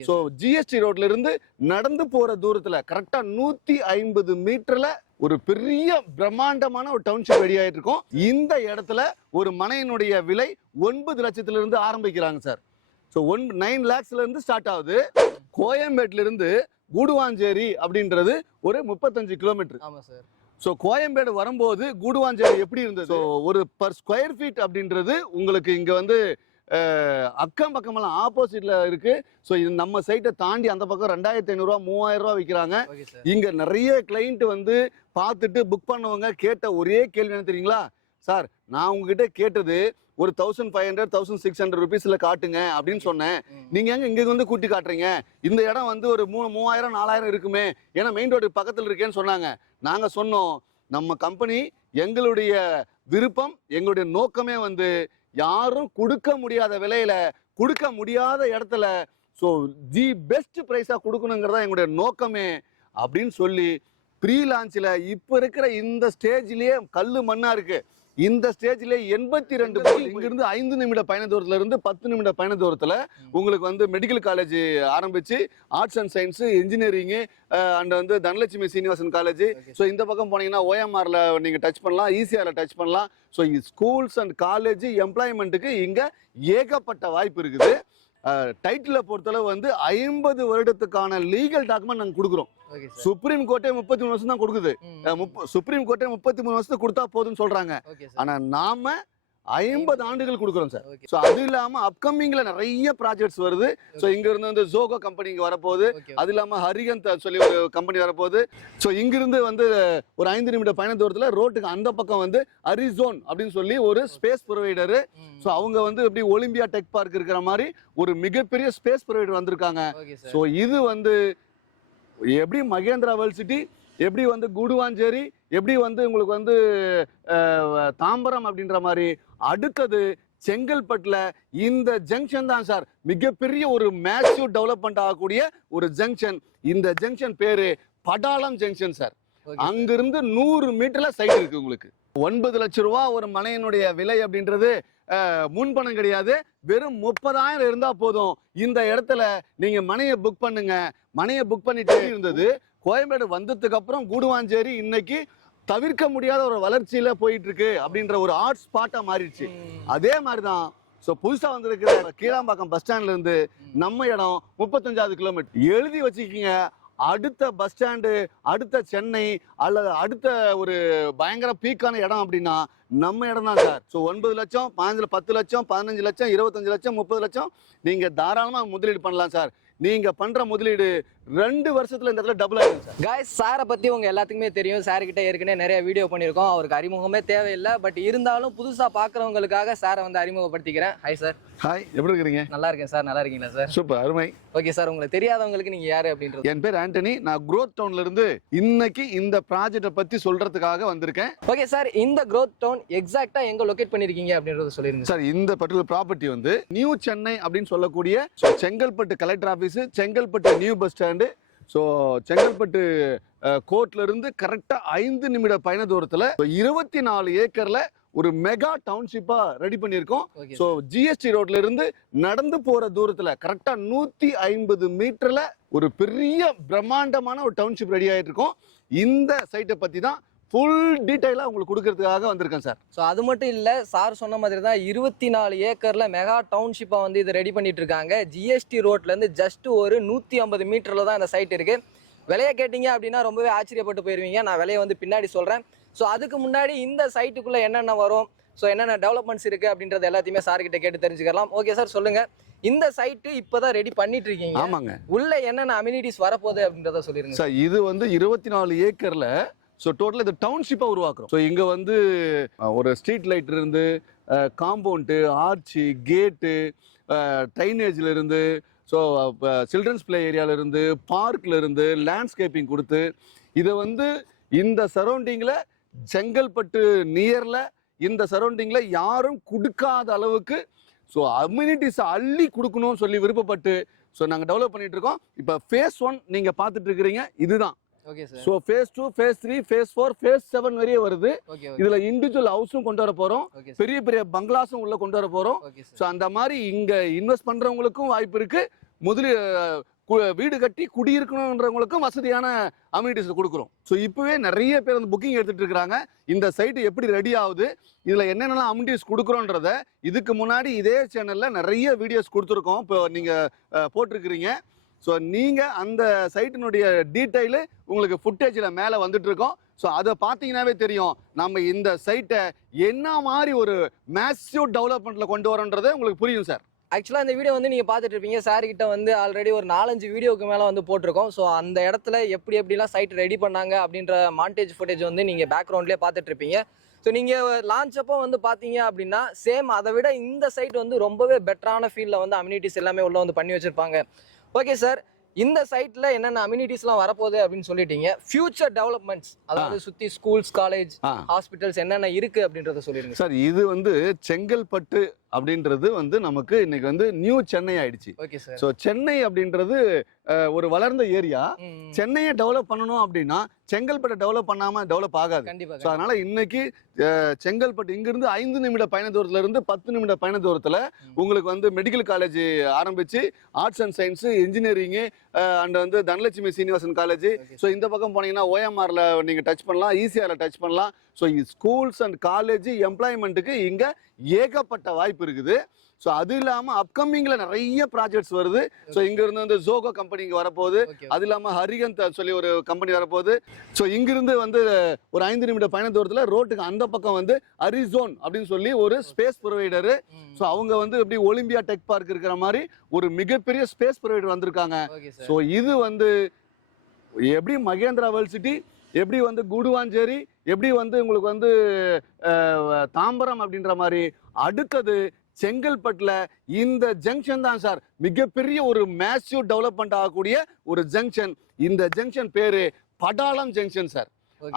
So GST ரோட்ல இருந்து நடந்து போற தூரத்துல கரெக்டா நூத்தி ஐம்பது மீட்டர்ல ஒரு பெரிய பிரம்மாண்டமான ஒரு டவுன்ஷிப் ரெடி ஆயிட்டு இருக்கும். இந்த இடத்துல ஒரு மனையினுடைய விலை ஒன்பது லட்சத்துல இருந்து ஆரம்பிக்கிறாங்க சார் ஸோ ஒன் நைன் லேக்ஸ்ல இருந்து ஸ்டார்ட் ஆகுது. கோயம்பேட்ல இருந்து கூடுவாஞ்சேரி அப்படின்றது ஒரு முப்பத்தஞ்சு கிலோமீட்டர் ஆமா சார் ஸோ கோயம்பேடு வரும்போது கூடுவாஞ்சேரி எப்படி இருந்தது? ஸோ ஒரு பர் ஸ்கொயர் ஃபீட் அப்படின்றது உங்களுக்கு இங்க வந்து அக்கம் பக்கமெல்லாம் ஆப்போசிட்ல இருக்கு. ஸோ இது நம்ம சைட்டை தாண்டி அந்த பக்கம் ரெண்டாயிரத்தி ஐநூறுரூவா மூவாயிரம் ரூபா விற்கிறாங்க இங்க நிறைய கிளைண்ட் வந்து பார்த்துட்டு புக் பண்ணவங்க. கேட்ட ஒரே கேள்வி என்ன தெரியுங்களா? சார் நான் உங்ககிட்ட கேட்டது ஒரு thousand five hundred thousand six hundred ருபீஸ்ல காட்டுங்க அப்படின்னு சொன்னேன். நீங்க எங்க இங்க வந்து கூட்டி காட்டுறீங்க? இந்த இடம் வந்து ஒரு மூணு மூவாயிரம் நாலாயிரம் இருக்குமே. ஏன்னா மெயின் ரோடு பக்கத்துல இருக்கேன்னு சொன்னாங்க. நாங்க சொன்னோம் நம்ம கம்பெனி எங்களுடைய விருப்பம் எங்களுடைய நோக்கமே வந்து யாரும் கொடுக்க முடியாத விலையில கொடுக்க முடியாத இடத்துல ஸோ தி பெஸ்ட் ப்ரைஸாக கொடுக்கணுங்கிறதா எங்களுடைய நோக்கமே அப்படின்னு சொல்லி ப்ரீ லான்ச்சில் இப்போ இருக்கிற இந்த ஸ்டேஜ்லேயே கல் மண்ணாக இருக்குது இந்த ஸ்டேஜ்ல எண்பத்தி ரெண்டு இங்கிருந்து ஐந்து நிமிட பயண தூரத்துல இருந்து பத்து நிமிட பயண தூரத்துல உங்களுக்கு வந்து மெடிக்கல் காலேஜ் ஆரம்பிச்சு arts and science engineering and வந்து தனலட்சுமி சீனிவாசன் காலேஜ். ஸோ இந்த பக்கம் போனீங்கன்னா ஓஎம்ஆர்ல நீங்க டச் பண்ணலாம் ஈசிஆர்ல டச் பண்ணலாம். ஸோ ஸ்கூல்ஸ் அண்ட் காலேஜ் எம்ப்ளாய்மெண்ட்டுக்கு இங்க ஏகப்பட்ட வாய்ப்பு இருக்குது. டைட்டிலை பொறுத்தளவு வந்து ஐம்பது வருடத்துக்கான லீகல் டாக்குமெண்ட் நாங்கள் கொடுக்குறோம். சுப்ரீம் கோர்ட்டே முப்பத்தி மூணு வருஷம் தான் கொடுக்குது. சுப்ரீம் கோர்ட்டே முப்பத்தி மூணு வருஷத்துக்கு கொடுத்தா போதும்னு சொல்றாங்க. ஆனா நாம ஐம்பது ஆண்டுகள் கொடுக்குறோம் சார் ஸோ அது இல்லாம அப்கமிங்ல நிறைய ப்ராஜெக்ட்ஸ் வருது. ஸோ இங்க இருந்து வந்து ஜோகோ கம்பெனி இங்க வரப்போகுது. அது இல்லாம ஹரிகந்த் சொல்லி ஒரு கம்பெனி வரப்போகுது. ஸோ இங்கிருந்து வந்து ஒரு ஐந்து நிமிட பயண தூரத்துல ரோட்டுக்கு அந்த பக்கம் வந்து அரிசோன் அப்படின்னு சொல்லி ஒரு ஸ்பேஸ் ப்ரொவைடரு ஸோ அவங்க வந்து எப்படி ஒலிம்பியா டெக் பார்க் இருக்கிற மாதிரி ஒரு மிகப்பெரிய ஸ்பேஸ் ப்ரொவைடர் வந்திருக்காங்க. ஸோ இது வந்து எப்படி மகேந்திரா வேர்ல்ட் சிட்டி எப்படி வந்து குடுவாஞ்சேரி எப்படி வந்து உங்களுக்கு வந்து தாம்பரம் அப்படின்ற மாதிரி அடுத்தது செங்கல்பட்டுல இந்த ஜங்ஷன் தான் சார். மிகப்பெரிய ஒரு மேசிவ் டெவலப்மெண்ட் ஆகக்கூடிய ஒரு ஜங்ஷன் இந்த ஜங்ஷன் பேரு படாலம் ஜங்ஷன் சார். அங்கிருந்து நூறு மீட்டர்ல சைட் இருக்கு உங்களுக்கு. ஒன்பது லட்ச ரூபா ஒரு மனையினுடைய விலை அப்படின்றது முன்பணம் கிடையாது. வெறும் முப்பதாயிரம் இருந்தா போதும். இந்த இடத்துல நீங்க மனையை புக் பண்ணுங்க. மனையை புக் பண்ணிட்டு இருந்தது கோயம்பேடு வந்ததுக்கு அப்புறம் கூடுவாஞ்சேரி இன்னைக்கு தவிர்க்க முடியாத ஒரு வளர்ச்சியில போயிட்டு இருக்கு அப்படின்ற ஒரு ஆர்ட் ஸ்பாட்டா மாறிடுச்சு. அதே மாதிரி தான் ஸோ புதுசாக வந்திருக்கிற கீழாம்பாக்கம் பஸ் ஸ்டாண்ட்ல இருந்து நம்ம இடம் முப்பத்தஞ்சாவது கிலோமீட்டர் எழுதி வச்சுக்கிங்க. அடுத்த பஸ் ஸ்டாண்டு அடுத்த சென்னை அல்லது அடுத்த ஒரு பயங்கர பீக்கான இடம் அப்படின்னா நம்ம இடம் தான் சார். ஸோ ஒன்பது லட்சம் பதினஞ்சு பத்து லட்சம் பதினஞ்சு லட்சம் இருபத்தஞ்சு லட்சம் முப்பது லட்சம் நீங்கள் தாராளமாக முதலீடு பண்ணலாம் சார். நீங்கள் பண்ணுற முதலீடு ரெண்டு வருஷத்துல இந்த இடத்துல டபுள் ஆயிடும் சார். காய்ஸ் சாரை பத்தி உங்க எல்லாத்துக்குமே தெரியும். சார் கிட்ட ஏற்கனவே நிறைய வீடியோ பண்ணியிருக்கோம். அவருக்கு அறிமுகமே தேவையில்லை. பட் இருந்தாலும் புதுசா பாக்குறவங்களுக்காக சாரை வந்து அறிமுகப்படுத்திக்கிறேன். ஹாய் சார் ஹாய் எப்படி இருக்கிறீங்க? நல்லா இருக்கேன் சார் நல்லா இருக்கீங்களா சார் சூப்பர் அருமை. ஓகே சார் உங்களுக்கு தெரியாதவங்களுக்கு நீங்க யாரு அப்படின்றது? என் பேர் ஆண்டனி. நான் குரோத் டவுன்ல இருந்து இன்னைக்கு இந்த ப்ராஜெக்டை பத்தி சொல்றதுக்காக வந்திருக்கேன். ஓகே சார் இந்த growth டவுன் எக்ஸாக்ட்டா எங்க லொகேட் பண்ணிருக்கீங்க அப்படின்றத சொல்லிருங்க சார் இந்த பர்டிகுலர் ப்ராப்பர்ட்டி வந்து நியூ சென்னை அப்படின்னு சொல்லக்கூடிய Chengalpattu collector office Chengalpattu new bus stand so Chengalpattu கோர்ட்ல இருந்து கரெக்டா ஐந்து நிமிட பயண தூரத்துல இருபத்தி நாலு ஏக்கர்ல ஒரு மெகா டவுன்ஷிப்பா ரெடி பண்ணியிருக்கோம். ஸோ ஜிஎஸ்டி ரோட்ல இருந்து நடந்து போற தூரத்துல கரெக்டா நூத்தி ஐம்பது மீட்டர்ல ஒரு பெரிய பிரம்மாண்டமான ஒரு டவுன்ஷிப் ரெடி ஆயிட்டு இருக்கோம் இந்த சைட்டை பத்தி தான் ஃபுல் டீட்டெயிலாக உங்களுக்கு கொடுக்கறதுக்காக வந்திருக்கேன் சார் ஸோ அது மட்டும் இல்லை சார் சொன்ன மாதிரி தான் இருபத்தி நாலு ஏக்கர்ல மெகா டவுன்ஷிப்பை வந்து இதை ரெடி பண்ணிட்டு இருக்காங்க. ஜிஎஸ்டி ரோட்லேருந்து ஜஸ்ட் ஒரு நூற்றி ஐம்பது மீட்டரில் தான் இந்த சைட் இருக்கு. விலையை கேட்டிங்க அப்படின்னா ரொம்பவே ஆச்சரியப்பட்டு போயிருவீங்க. நான் விலையை வந்து பின்னாடி சொல்கிறேன் ஸோ அதுக்கு முன்னாடி இந்த சைட்டுக்குள்ளே என்னென்ன வரும்? ஸோ என்னென்ன டெவலப்மெண்ட்ஸ் இருக்குது அப்படின்றது எல்லாத்தையுமே சார்கிட்ட கேட்டு தெரிஞ்சுக்கலாம். ஓகே சார் சொல்லுங்கள் இந்த சைட்டு இப்போ தான் ரெடி பண்ணிட்டு இருக்கீங்க. ஆமாங்க. உள்ள என்னென்ன அம்யூனிட்டிஸ் வரப்போகுது அப்படின்றத சொல்லிருங்க சார் இது வந்து இருபத்தி நாலு ஏக்கர்ல ஸோ டோட்டலாக இது டவுன்ஷிப்பாக உருவாக்குறோம். ஸோ இங்கே வந்து ஒரு ஸ்ட்ரீட் லைட் இருந்து காம்பவுண்டு ஆர்ச்சி கேட்டு ட்ரைனேஜிலிருந்து ஸோ சில்ட்ரன்ஸ் பிளே ஏரியாவிலேருந்து பார்க்லேருந்து லேண்ட்ஸ்கேப்பிங் கொடுத்து இதை வந்து இந்த சரௌண்டிங்கில் செங்கல்பட்டு நியரில் இந்த சரௌண்டிங்கில் யாரும் கொடுக்காத அளவுக்கு ஸோ அம்யூனிட்டிஸை அள்ளி கொடுக்கணும்னு சொல்லி விருப்பப்பட்டு ஸோ நாங்கள் டெவலப் பண்ணிகிட்ருக்கோம் இருக்கோம். இப்போ ஃபேஸ் ஒன் நீங்கள் பார்த்துட்ருக்குறீங்க இதுதான். So phase two phase three phase four phase seven வரையே வருது. இதுல இண்டிவிஜுவல் ஹவுஸும் கொண்டு வர போறோம். பெரிய பெரிய பங்களாஸும் உள்ள கொண்டு வர போறோம். ஸோ அந்த மாதிரி இங்க இன்வெஸ்ட் பண்றவங்களுக்கும் வாய்ப்பு இருக்கு. முதலீ வீடு கட்டி குடியிருக்கணுன்றவங்களுக்கும் வசதியான அம்யூனிட்டிஸ் கொடுக்குறோம். ஸோ இப்போவே நிறைய பேர் வந்து புக்கிங் எடுத்துட்டு இருக்காங்க. இந்த சைட்டு எப்படி ரெடி ஆகுது? இதில் என்னென்னலாம் அம்யூனிட்டிஸ் கொடுக்குறோன்றத இதுக்கு முன்னாடி இதே சேனலில் நிறைய வீடியோஸ் கொடுத்துருக்கோம். இப்போ நீங்கள் போட்டிருக்கிறீங்க. ஸோ நீங்கள் அந்த சைட்டினுடைய டீட்டெயிலு உங்களுக்கு ஃபுட்டேஜில் மேலே வந்துட்டு இருக்கோம் ஸோ அதை பார்த்தீங்கன்னாவே தெரியும். நம்ம இந்த சைட்டை என்ன மாதிரி ஒரு மேசிவ் டெவலப்மெண்ட்டில் கொண்டு வரோன்றதை உங்களுக்கு புரியும் சார் ஆக்சுவலாக இந்த வீடியோ வந்து நீங்கள் பார்த்துட்டு இருப்பீங்க சார் கிட்ட வந்து ஆல்ரெடி ஒரு நாலஞ்சு வீடியோக்கு மேலே வந்து போட்டிருக்கோம். ஸோ அந்த இடத்துல எப்படி எப்படிலாம் சைட் ரெடி பண்ணாங்க அப்படின்ற மாண்டேஜ் ஃபுட்டேஜ் வந்து நீங்கள் பேக்ரவுண்ட்லேயே பார்த்துட்டு இருப்பீங்க ஸோ நீங்கள் லான்ச் அப்போ வந்து பார்த்தீங்க அப்படின்னா சேம் அதை விட இந்த சைட் வந்து ரொம்பவே பெட்டரான ஃபீல்டில் வந்து அம்யூனிட்டிஸ் எல்லாமே உள்ளே வந்து பண்ணி வச்சுருப்பாங்க. ஓகே சார் இந்த சைட்ல என்னென்ன அம்யூனிட்டிஸ்லாம் வரப்போகுது அப்படின்னு சொல்லிட்டீங்க. ஃபியூச்சர் டெவலப்மெண்ட்ஸ் அதாவது சுற்றி ஸ்கூல்ஸ் காலேஜ் ஹாஸ்பிட்டல்ஸ் என்னென்ன இருக்கு அப்படின்றத சொல்லிடுங்க சார் இது வந்து செங்கல்பட்டு அப்படின்றது வந்து நமக்கு இன்னைக்கு வந்து நியூ சென்னை ஆயிடுச்சு. ஸோ சென்னை அப்படின்றது ஒரு வளர்ந்த ஏரியா சென்னையை டெவலப் பண்ணணும் அப்படின்னா செங்கல்பட்டை டெவலப் பண்ணாம டெவலப் ஆகாது. ஸோ அதனால இன்னைக்கு செங்கல்பட்டு இங்கிருந்து ஐந்து நிமிட பயண தூரத்துல இருந்து பத்து நிமிட பயண தூரத்துல. உங்களுக்கு வந்து மெடிக்கல் காலேஜ் ஆரம்பிச்சு arts and science engineering and வந்து தனலட்சுமி சீனிவாசன் காலேஜ். ஸோ இந்த பக்கம் போனீங்கன்னா ஓஎம்ஆர்ல நீங்க டச் பண்ணலாம் ஈசிஆர்ல டச் பண்ணலாம். ஸோ ஸ்கூல்ஸ் அண்ட் காலேஜ் எம்ப்ளாய்மெண்ட்டுக்கு இங்க ஏகப்பட்ட வாய்ப்பு இருக்குது. ஸோ அது இல்லாம அப்கமிங்ல நிறைய ப்ராஜெக்ட்ஸ் வருது. ஸோ இங்க இருந்து வந்து ஜோகோ கம்பெனி இங்க வரப்போகுது. அது இல்லாம ஹரிகந்த் சொல்லி ஒரு கம்பெனி வரப்போகுது. ஸோ இங்கிருந்து வந்து ஒரு ஐந்து நிமிட பயண தூரத்துல ரோட்டுக்கு அந்த பக்கம் வந்து அரிசோன் அப்படின்னு சொல்லி ஒரு ஸ்பேஸ் ப்ரொவைடரு ஸோ அவங்க வந்து எப்படி ஒலிம்பியா டெக் பார்க் இருக்கிற மாதிரி ஒரு மிகப்பெரிய ஸ்பேஸ் ப்ரொவைடர் வந்திருக்காங்க. ஸோ இது வந்து எப்படி மகேந்திரா வேர்ல்ட் சிட்டி எப்படி வந்து குடுவாஞ்சேரி எப்படி வந்து உங்களுக்கு வந்து தாம்பரம் அப்படின்ற மாதிரி அடுத்தது செங்கல்பட்டுல இந்த ஜங்ஷன் தான் சார் மிகப்பெரிய ஒரு மேசிவ் டெவலப்மெண்ட் ஆகக்கூடிய ஒரு ஜங்ஷன் இந்த ஜங்ஷன் பேரு படாலம் ஜங்ஷன் சார்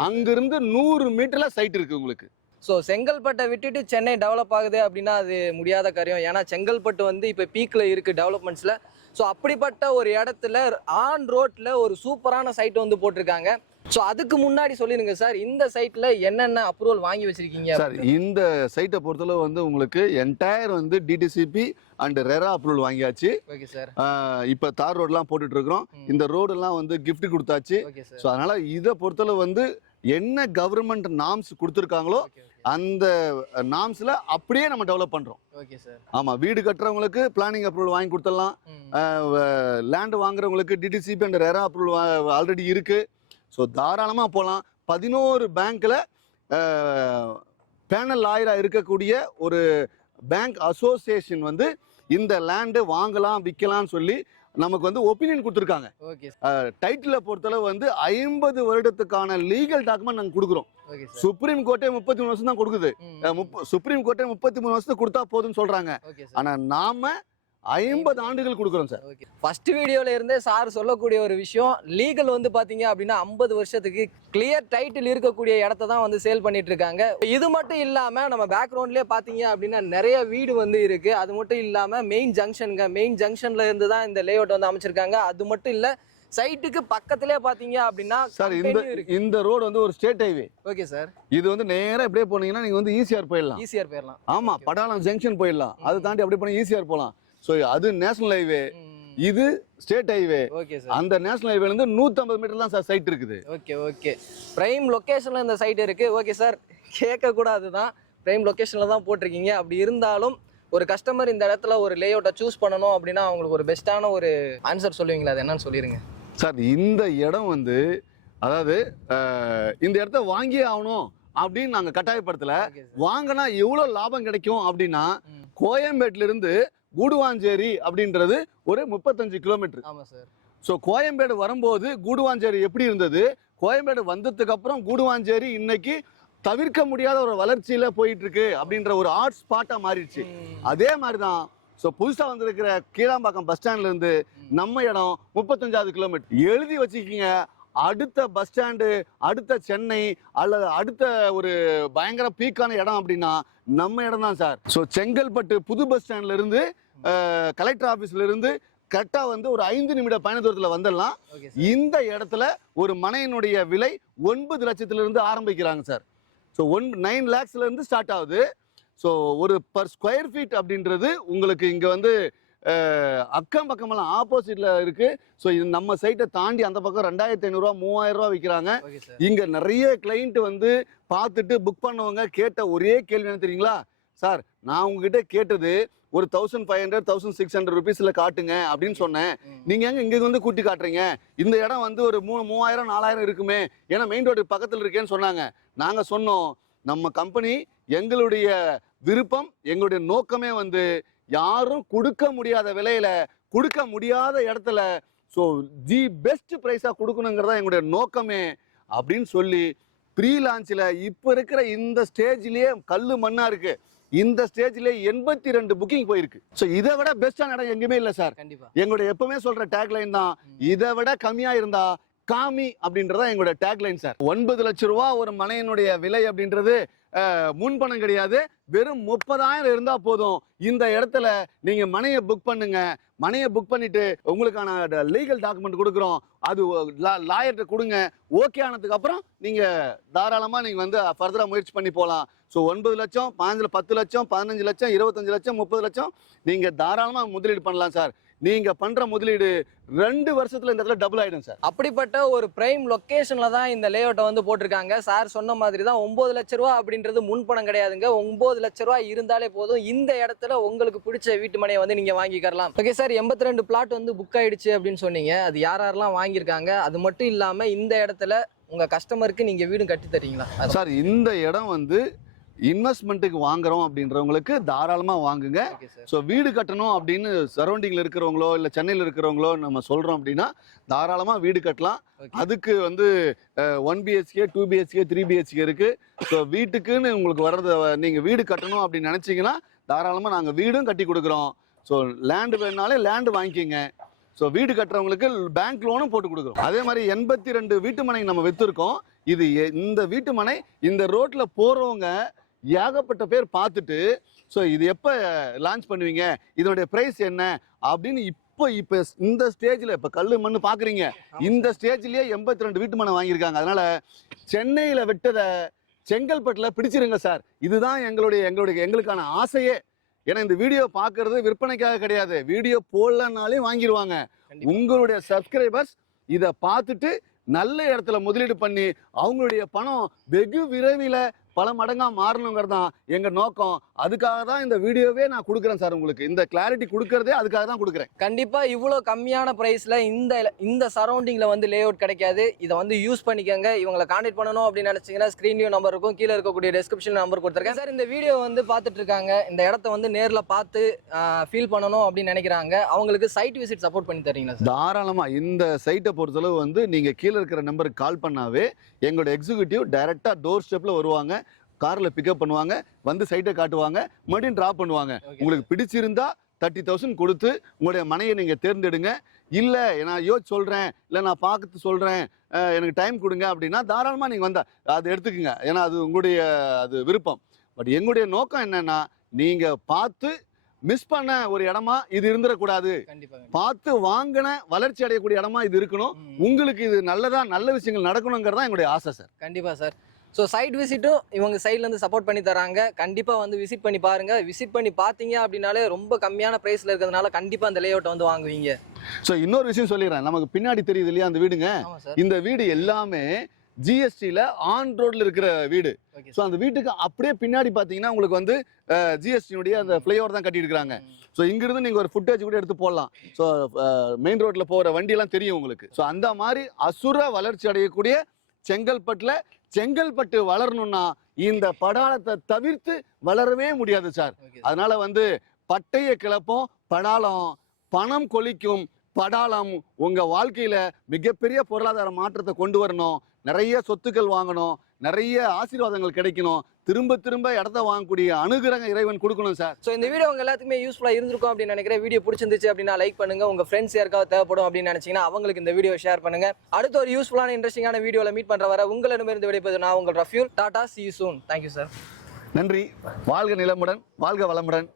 அங்கிருந்து நூறு மீட்டர்ல சைட் இருக்கு உங்களுக்கு. ஸோ செங்கல்பட்டை விட்டுட்டு சென்னை டெவலப் ஆகுது அப்படின்னா அது முடியாத காரியம். ஏன்னா செங்கல்பட்டு வந்து இப்போ பீக்கில் இருக்குது டெவலப்மெண்ட்ஸில் ஸோ அப்படிப்பட்ட ஒரு இடத்துல ஆன் ரோட்டில் ஒரு சூப்பரான சைட் வந்து போட்டிருக்காங்க. ஸோ அதுக்கு முன்னாடி சொல்லிடுங்க சார் இந்த சைட்டில் என்னென்ன அப்ரூவல் வாங்கி வச்சிருக்கீங்க சார் இந்த சைட்டை பொறுத்தளவு வந்து உங்களுக்கு என்டையர் வந்து டிடிசிபி அண்ட் ரெரா அப்ரூவல் வாங்கியாச்சு. ஓகே சார் ஆஹ் இப்ப தார் ரோடெல்லாம் போட்டுட்டு இருக்கிறோம். இந்த ரோடெல்லாம் வந்து gift கொடுத்தாச்சு. ஸோ அதனால இதை பொறுத்தளவு வந்து என்ன கவர்மெண்ட் நாம்ஸ் கொடுத்துருக்காங்களோ அந்த நாம்ஸ்ல அப்படியே நம்ம டெவலப் பண்றோம். Okay sir. ஆமா வீடு கட்டுறவங்களுக்கு பிளானிங் அப்ரூவல் வாங்கி கொடுத்துடலாம். லேண்ட் வாங்குறவங்களுக்கு DTCP and RERA approval already இருக்கு. ஸோ தாராளமாக போகலாம் பதினோரு பேங்க்கில் பேனல் லாயராக இருக்கக்கூடிய ஒரு பேங்க் அசோசியேஷன் வந்து இந்த லேண்டு வாங்கலாம் விற்கலாம்னு சொல்லி நமக்கு வந்து ஒப்பீனியன் கொடுத்துருக்காங்க. டைட்டிலை பொறுத்தளவு வந்து ஐம்பது வருடத்துக்கான லீகல் டாக்குமெண்ட் நாங்கள் கொடுக்குறோம். சுப்ரீம் கோர்ட்டே முப்பத்தி மூணு வருஷம் தான் கொடுக்குது சுப்ரீம் கோர்ட்டே முப்பத்தி மூணு வருஷத்துக்கு கொடுத்தா போதும்னு சொல்றாங்க. ஆனா நாம ஐம்பது ஆண்டுகள் கொடுக்குறோம் சார். ஃபர்ஸ்ட் வீடியோல இருந்தே சார் சொல்லக்கூடிய ஒரு விஷயம் லீகல் வந்து பாத்தீங்க அப்படின்னா ஐம்பது வருஷத்துக்கு கிளியர் டைட்டில் இருக்கக்கூடிய இடத்த தான் வந்து சேல் பண்ணிட்டு இருக்காங்க. இது மட்டும் இல்லாம நம்ம பேக்ரவுண்ட்லயே பாத்தீங்க அப்படின்னா நிறைய வீடு வந்து இருக்கு. அது மட்டும் இல்லாம மெயின் ஜங்ஷனுங்க மெயின் ஜங்ஷன்ல இருந்து தான் இந்த லேஅவுட் வந்து அமைச்சிருக்காங்க. அது மட்டும் இல்ல சைட்டுக்கு பக்கத்திலே பாத்தீங்க அப்படின்னா சார் இந்த இந்த ரோடு வந்து ஒரு ஸ்டேட் ஹைவே ஓகே சார் இது வந்து நேரா இப்படியே போனீங்கன்னா நீங்க வந்து ஈசிஆர் போயிடலாம். ஈஸியா போயிடலாம். ஆமா படாலம் ஜங்ஷன் போயிடலாம். அதை தாண்டி அப்படியே போனா ஈசிஆர் போகலாம். ஸோ அது நேஷனல் ஹைவே இது ஸ்டேட் ஹைவே ஓகே சார் அந்த நேஷனல் ஹைவேல இருந்து 150 மீட்டர் தான் சார் சைட் இருக்குது. ஓகே ஓகே பிரைம் லொக்கேஷனில் இந்த சைட் இருக்குது ஓகே சார் கேட்கக்கூடாது தான் பிரைம் லொக்கேஷனில் தான் போட்டிருக்கீங்க. அப்படி இருந்தாலும் ஒரு கஸ்டமர் இந்த இடத்துல ஒரு லேஅவுட்டை சூஸ் பண்ணணும் அப்படின்னா அவங்களுக்கு ஒரு பெஸ்ட்டான ஒரு ஆன்சர் சொல்லுவீங்களா? அது என்னன்னு சொல்லிடுங்க சார் இந்த இடம் வந்து அதாவது இந்த இடத்த வாங்கியே ஆகணும் அப்படின்னு நாங்க கட்டாயப்படுத்தல. வாங்கினா எவ்வளவு லாபம் கிடைக்கும் அப்படின்னா ம். கூடுவாஞ்சேரி அப்படின்றது ஒரு முப்பத்தஞ்சு கிலோமீட்டர் ஆமாம் சார். ஸோ கோயம்பேடு வரும்போது கூடுவாஞ்சேரி எப்படி இருந்தது? கோயம்பேடு வந்ததுக்கு அப்புறம் கூடுவாஞ்சேரி இன்னைக்கு தவிர்க்க முடியாத ஒரு வளர்ச்சியில போயிட்டு இருக்கு அப்படின்ற ஒரு ஆர்ட் ஸ்பாட்டா மாறிடுச்சு. அதே மாதிரி தான் ஸோ புதுசாக வந்திருக்கிற கீழாம்பாக்கம் பஸ் ஸ்டாண்ட்ல இருந்து நம்ம இடம் முப்பத்தஞ்சாவது கிலோமீட்டர் எழுதி வச்சுக்கிங்க அடுத்த பஸ் ஸ்டாண்டு அடுத்த சென்னை அல்லது அடுத்த ஒரு பயங்கர பீக்கான இடம் அப்படின்னா நம்ம இடம் தான் சார். ஸோ செங்கல்பட்டு புது பஸ் ஸ்டாண்ட்ல இருந்து கலெக்டர் ஆஃபீஸ்ல இருந்து கரெக்டாக வந்து ஒரு ஐந்து நிமிட பயண தூரத்தில் வந்துடலாம். இந்த இடத்துல ஒரு மனையினுடைய விலை ஒன்பது லட்சத்துல இருந்து ஆரம்பிக்கிறாங்க சார் ஸோ ஒன் நைன் லேக்ஸ்ல இருந்து ஸ்டார்ட் ஆகுது. ஸோ ஒரு பர் ஸ்கொயர் ஃபீட் அப்படின்றது உங்களுக்கு இங்க வந்து அக்கம் பக்கமெல்லாம் ஆப்போசிட்ல இருக்கு. ஸோ இது நம்ம சைட்டை தாண்டி அந்த பக்கம் ரெண்டாயிரத்தி ஐநூறுரூவா மூவாயிரம் ரூபா விற்கிறாங்க இங்க நிறைய கிளைண்ட் வந்து பார்த்துட்டு புக் பண்ணவங்க கேட்ட ஒரே கேள்வி என்ன தெரியுங்களா? சார் நான் உங்ககிட்ட கேட்டது ஒரு thousand five hundred thousand six hundred ருபீஸ்ல காட்டுங்க அப்படின்னு சொன்னேன். நீங்க எங்க இங்க வந்து கூட்டி காட்டுறீங்க? இந்த இடம் வந்து ஒரு மூணு மூவாயிரம் நாலாயிரம் இருக்குமே. ஏன்னா மெயின் ரோடு பக்கத்துல இருக்கேன்னு சொன்னாங்க. நாங்க சொன்னோம் நம்ம கம்பெனி எங்களுடைய விருப்பம் எங்களுடைய நோக்கமே வந்து யாரும் கொடுக்க முடியாத விலையில கொடுக்க முடியாத இடத்துல ஸோ தி பெஸ்ட் ப்ரைஸா கொடுக்கணுங்கிறதா எங்களுடைய நோக்கமே அப்படின்னு சொல்லி ப்ரீ லான்ச்சில் இப்போ இருக்கிற இந்த ஸ்டேஜ்லயே கல்லு மண்ணா இருக்கு. இந்த ஸ்டேஜ்லயே எண்பத்தி ரெண்டு புக்கிங் போயிருக்கு. ஸோ இதை விட பெஸ்டான இடம் எங்கேயுமே இல்லை சார். எங்களுடைய எப்பவுமே சொல்ற டேக்லைன் தான். இதை விட கம்மியா இருந்தா காமி அப்படின்றதா எங்களுடைய டேக்லைன் சார். ஒன்பது லட்ச ரூபா ஒரு மனையினுடைய விலை அப்படின்றது முன்பணம் கிடையாது. வெறும் முப்பதாயிரம் இருந்தால் போதும். இந்த இடத்துல நீங்கள் மனையை புக் பண்ணுங்க. மனையை புக் பண்ணிட்டு உங்களுக்கான லீகல் டாக்குமெண்ட் கொடுக்குறோம். அது லாயர்கிட்ட கொடுங்க. ஓகே ஆனதுக்கு அப்புறம் தாராளமாக நீங்கள் வந்து ஃபர்தராக முயற்சி பண்ணி போகலாம் ஸோ ஒன்பது லட்சம் பாஞ்சுல பத்து லட்சம் பதினஞ்சு லட்சம் இருபத்தஞ்சு லட்சம் முப்பது லட்சம் நீங்கள் தாராளமாக முதலீடு பண்ணலாம் சார். நீங்க பண்ற முதலீடு ரெண்டு வருஷத்துல இந்த இடத்துல டபுள் ஆயிடும் சார். அப்படிப்பட்ட ஒரு பிரைம் லொகேஷன்ல தான் இந்த லேஅவுட்டை வந்து போட்டிருக்காங்க. சார் சொன்ன மாதிரி தான் ஒன்பது லட்ச ரூபா அப்படின்றது முன்பணம் கிடையாதுங்க. ஒன்பது லட்ச ரூபா இருந்தாலே போதும். இந்த இடத்துல உங்களுக்கு பிடிச்ச வீட்டு மனையை வந்து நீங்க வாங்கிக்கலாம் ஓகே சார் எண்பத்தி ரெண்டு பிளாட் வந்து புக் ஆயிடுச்சு அப்படின்னு சொன்னீங்க. அது யார் யாரெல்லாம் வாங்கியிருக்காங்க? அது மட்டும் இல்லாம இந்த இடத்துல உங்க கஸ்டமருக்கு நீங்க வீடும் கட்டி தரீங்களா சார் இந்த இடம் வந்து இன்வெஸ்ட்மெண்ட்டுக்கு வாங்குறோம் அப்படின்றவங்களுக்கு தாராளமா வாங்குங்க. ஸோ வீடு கட்டணும் அப்படின்னு சரௌண்டிங்கில் இருக்கிறவங்களோ இல்லை சென்னையில் இருக்கிறவங்களோ நம்ம சொல்கிறோம் அப்படின்னா தாராளமாக வீடு கட்டலாம். அதுக்கு வந்து one BHK two BHK three BHK இருக்கு. ஸோ வீட்டுக்குன்னு உங்களுக்கு வர்றத நீங்கள் வீடு கட்டணும் அப்படின்னு நினச்சிங்கன்னா தாராளமாக நாங்கள் வீடும் கட்டி கொடுக்குறோம். ஸோ லேண்டு வேணுனாலே லேண்டு வாங்கிக்கோங்க. ஸோ வீடு கட்டுறவங்களுக்கு பேங்க் லோனும் போட்டு கொடுக்குறோம். அதே மாதிரி எண்பத்தி ரெண்டு வீட்டு மனை நம்ம விற்றுருக்கோம் இது இந்த வீட்டு மனை இந்த ரோட்டில் போகிறவங்க ஏகப்பட்ட பேர் பார்த்துட்டு ஸோ இது எப்போ லான்ச் பண்ணுவீங்க? இதனுடைய ப்ரைஸ் என்ன? அப்படின்னு இப்போ இப்போ இந்த ஸ்டேஜில் இப்போ கல் மண்ணு பார்க்குறீங்க. இந்த ஸ்டேஜ்லயே எண்பத்தி ரெண்டு வீட்டு மனை வாங்கியிருக்காங்க. அதனால சென்னையில் விட்டதை செங்கல்பட்டில் பிடிச்சிருங்க சார் இதுதான் எங்களுடைய எங்களுடைய எங்களுக்கான ஆசையே. ஏன்னா இந்த வீடியோ பார்க்கறது விற்பனைக்காக கிடையாது. வீடியோ போடலனாலே வாங்கிடுவாங்க. உங்களுடைய சப்ஸ்கிரைபர்ஸ் இதை பார்த்துட்டு நல்ல இடத்துல முதலீடு பண்ணி அவங்களுடைய பணம் வெகு விரைவில் பல மடங்கா மாறணுங்கிறது தான் எங்க நோக்கம். அதுக்காக தான் இந்த வீடியோவே நான் கொடுக்குறேன் சார் உங்களுக்கு. இந்த கிளாரிட்டி கொடுக்கறதே அதுக்காக தான் கொடுக்குறேன். கண்டிப்பா இவ்வளோ கம்மியான பிரைஸ்ல இந்த இந்த சரௌண்டிங்ல வந்து லே அவுட் கிடைக்காது. இதை வந்து யூஸ் பண்ணிக்கோங்க. இவங்களை கான்டாக்ட் பண்ணணும் அப்படின்னு நினைச்சீங்கன்னா ஸ்க்ரீன்லயும் நம்பர் இருக்கும். கீழே இருக்கக்கூடிய டெஸ்கிரிப்ஷன் நம்பர் கொடுத்துருக்கேன். சார் இந்த வீடியோ வந்து பார்த்துட்டு இருக்காங்க. இந்த இடத்த வந்து நேர்ல பார்த்து ஃபீல் பண்ணணும் அப்படின்னு நினைக்கிறாங்க. அவங்களுக்கு சைட் விசிட் சப்போர்ட் பண்ணி தரீங்களா சார்? தாராளமா இந்த சைட்டை பொறுத்தளவு வந்து நீங்க கீழே இருக்கிற நம்பருக்கு கால் பண்ணாவே எங்களோட எக்ஸிக்யூட்டிவ் டைரக்டா டோர் ஸ்டெப்ல வருவாங்க. கார்ல பிக்கப் பண்ணுவாங்க வந்து சைட்டை காட்டுவாங்க மறுபடியும் டிராப் பண்ணுவாங்க. உங்களுக்கு பிடிச்சிருந்தா தேர்ட்டி தௌசண்ட் கொடுத்து உங்களுடைய மனையை நீங்க தேர்ந்தெடுங்க. இல்ல நான் யோசிச்சு சொல்றேன் இல்ல நான் பார்த்து சொல்றேன் அஹ் எனக்கு டைம் கொடுங்க அப்படின்னா தாராளமா நீங்க வந்தா அதை எடுத்துக்கங்க. ஏன்னா அது உங்களுடைய அது விருப்பம். பட் எங்களுடைய நோக்கம் என்னன்னா நீங்க பார்த்து மிஸ் பண்ண ஒரு இடமா இது இருந்துடக்கூடாது. பார்த்து வாங்கின வளர்ச்சி அடையக்கூடிய இடமா இது இருக்கணும். உங்களுக்கு இது நல்லதா நல்ல விஷயங்கள் நடக்கணுங்கிறதா எங்களுடைய ஆசை சார். கண்டிப்பா சார். ஸோ சைட் விசிட்டும் இவங்க சைட்ல இருந்து சப்போர்ட் பண்ணி தராங்க. கண்டிப்பா வந்து விசிட் பண்ணி பாருங்க. விசிட் பண்ணி பார்த்தீங்க அப்படின்னாலே ரொம்ப கம்மியான பிரைஸ்ல இருக்கிறதுனால கண்டிப்பா அந்த லே வந்து வாங்குவீங்க. ஸோ இன்னொரு விஷயம் சொல்லிடுறேன். நமக்கு பின்னாடி தெரியுது இல்லையா அந்த வீடுங்க? இந்த வீடு எல்லாமே ஜிஎஸ்டியில் ஆன் ரோட்ல இருக்கிற வீடு. ஸோ அந்த வீட்டுக்கு அப்படியே பின்னாடி பார்த்தீங்கன்னா உங்களுக்கு வந்து ஜிஎஸ்டினுடைய அந்த ஃப்ளைஓவர் தான் கட்டியிருக்காங்க ஸோ இங்கிருந்து நீங்கள் ஒரு ஃபுட்டேஜ் கூட எடுத்து போடலாம். ஸோ மெயின் ரோட்டில் போகிற வண்டியெல்லாம் தெரியும் உங்களுக்கு. ஸோ அந்த மாதிரி அசுர வளர்ச்சி அடையக்கூடிய செங்கல்பட்டில் செங்கல்பட்டு வளரணும்னா இந்த படாளத்தை தவிர்த்து வளரவே முடியாது சார். அதனால வந்து பட்டைய கிளப்போம் படாளம் பணம் கொளிக்கும் படாளம் உங்க வாழ்க்கையில மிகப்பெரிய பொருளாதார மாற்றத்தை கொண்டு வரணும். நிறைய சொத்துக்கள் வாங்கணும். நிறைய ஆசீர்வாதங்கள் கிடைக்கணும். திரும்ப திரும்ப இடத்த வாங்கக்கூடிய அனுகிரகம் இறைவன் கொடுக்கணும் சார். ஸோ இந்த வீடியோ உங்க எல்லாத்துக்குமே யூஸ்ஃபுல்லாக இருந்திருக்கும் அப்படின்னு நினைக்கிறேன். வீடியோ பிடிச்சிருந்துச்சு அப்படின்னா லைக் பண்ணுங்க. உங்க ஃப்ரெண்ட்ஸ் யாருக்காவது தேவைப்படும் அப்படின்னு நினைச்சீங்கன்னா அவங்களுக்கு இந்த வீடியோ ஷேர் பண்ணுங்க. அடுத்த ஒரு யூஸ்ஃபுல்லான இன்ட்ரெஸ்டிங்கான வீடியோவில் மீட் பண்ற வர உங்களிடமிருந்து விடைப்பது நான் உங்கள் Rafiul tata see soon thank you sir நன்றி. வாழ்க நிலமுடன் வாழ்க வளமுடன்.